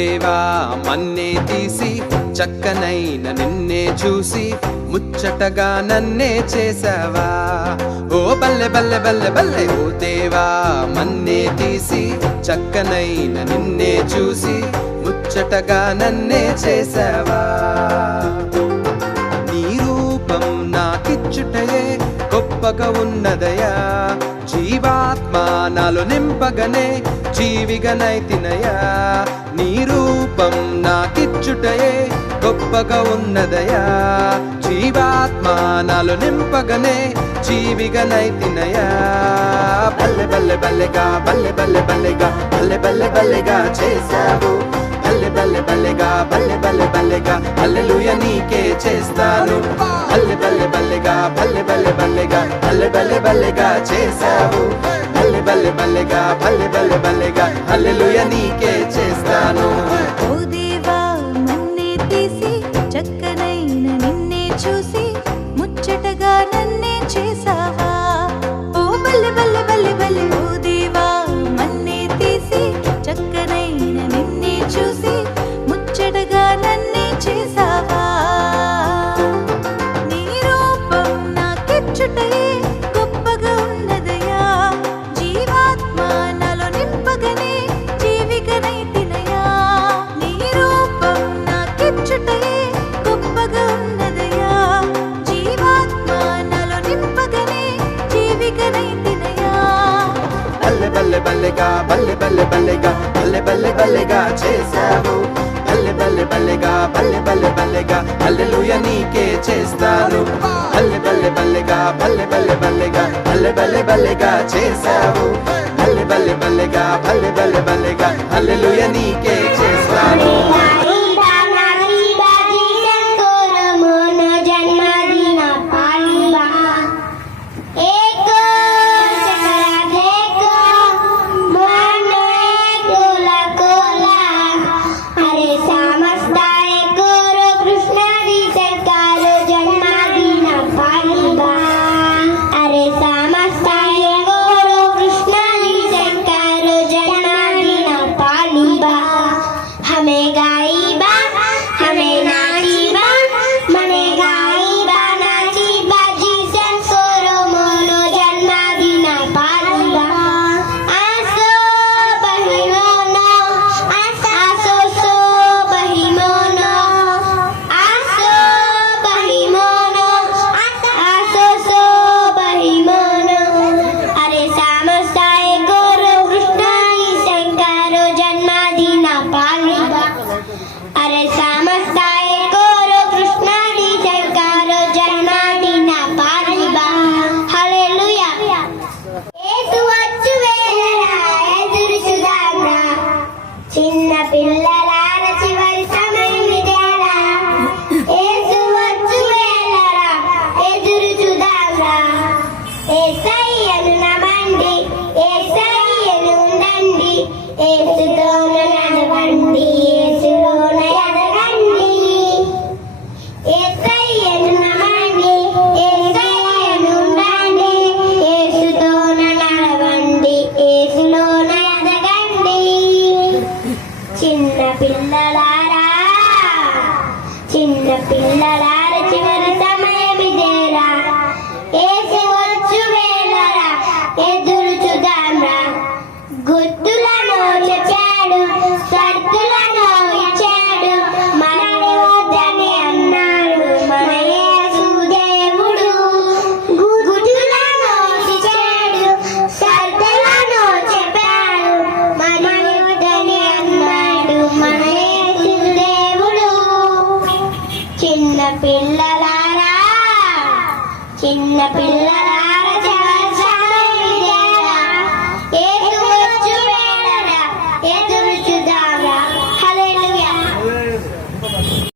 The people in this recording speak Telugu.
దేవా మన్నే తీసి చక్కనైన నిన్నే చూసి ముచ్చటగా నన్నే చేసావా. ఓ బల్లె బల్లె బల్లె బల్లె ఓ దేవా మన్నే తీసి చక్కనైన నిన్నే చూసి ముచ్చటగా నన్నే చేసావా. నీ రూపం నాకిచ్చుటయే గొప్పగా ఉన్నదయా, జీవాత్మ నాలో నింపగనే జీవిగనైతినయా. నీ రూపం నాకిచ్చుటయే గొప్పగా ఉన్నదయా, జీవాత్మ నాలో నింపగనే జీవిగనైతినయా. బల్లె బల్లె బల్లెగా బల్లె బల్లె బల్లెగా బల్లె బల్లె బల్లెగా చేశావు, బల్లె బల్లె బల్లెగా బల్లె బల్లె బల్లెగా హల్లెలూయా నీకే చేస్తాను. బల్లె బల్లె బల్లెగా బల్లె బల్లె బల్లెగా బల్లె బల్లె బల్లెగా చేశావు, బల్లె బల్లె బల్లెగా బల్లె బల్లె బల్లెగా హల్లెలూయా నీకే చేస్తాను. ఓ దేవా మన్నే తీసి చక్కనైన నిన్నే చూసి ముచ్చటగా నన్నే చేసావా. ఓ బల్లె బల్లె బల్లె బల్లె ఓ దేవా మన్నే తీసి చక్కనైన నిన్నే చూసి ముచ్చటగా నన్నే చేసావా. నీ రూపం నాకిచ్చుటయే గొప్పగా ఉన్నదయా, జీవాత్మ నాలో నింపగనే జీవిగనైతినయా. నీ రూపం నాకిచ్చుటయే గొప్పగా ఉన్నదయా, జీవాత్మ నాలో నింపగనే జీవిగనైతినయా. బల్లె బల్లె బల్లెగా బల్లె బల్లె బల్లెగా బల్లె బల్లె బల్లెగా చేశావు, బల్లె బల్లె బల్లెగా బల్లె బల్లె బల్లెగా హల్లెలూయా నీకే చేస్తాను. బల్లె బల్లె బల్లెగా బల్లె బల్లె బల్లెగా బల్లె బల్లె బల్లెగా చేశావు, బల్లె బల్లె బల్లెగా బల్లె బల్లె బల్లెగా హల్లెలూయా నీకే చేస్తాను. చిన్న పిల్లలార చివరి సమయం ఇదేరా, యేసు వచ్చు వేళరా ఎదురు చూద్దాంరా. యేసయ్యను నమ్మండి, యేసయ్యను ఉండండి, యేసుతోన నడవండి, యేసులోన ఎదగండి. యేసయ్యను నమ్మండి, యేసయ్యను ఉండండి, యేసుతోన నడవండి, యేసులోన ఎదగండి. చిన్న పిల్లలారా చిన్న పిల్లలార చివరి సమయం ఇదేరా, యేసు వచ్చు వేళరా ఎదురు చూద్దాంరా. గుర్తులను చెప్పాడు, సర్దులను ఇచ్చాడు, మనని వద్దని అన్నాడు మన యేసు దేవుడు. గుర్తులను ఇచ్చాడు, సర్దులను చెప్పాడు, మనని వద్దని అన్నాడు మన యేసు దేవుడు. చిన్న పిల్లలారా చిన్న పిల్ల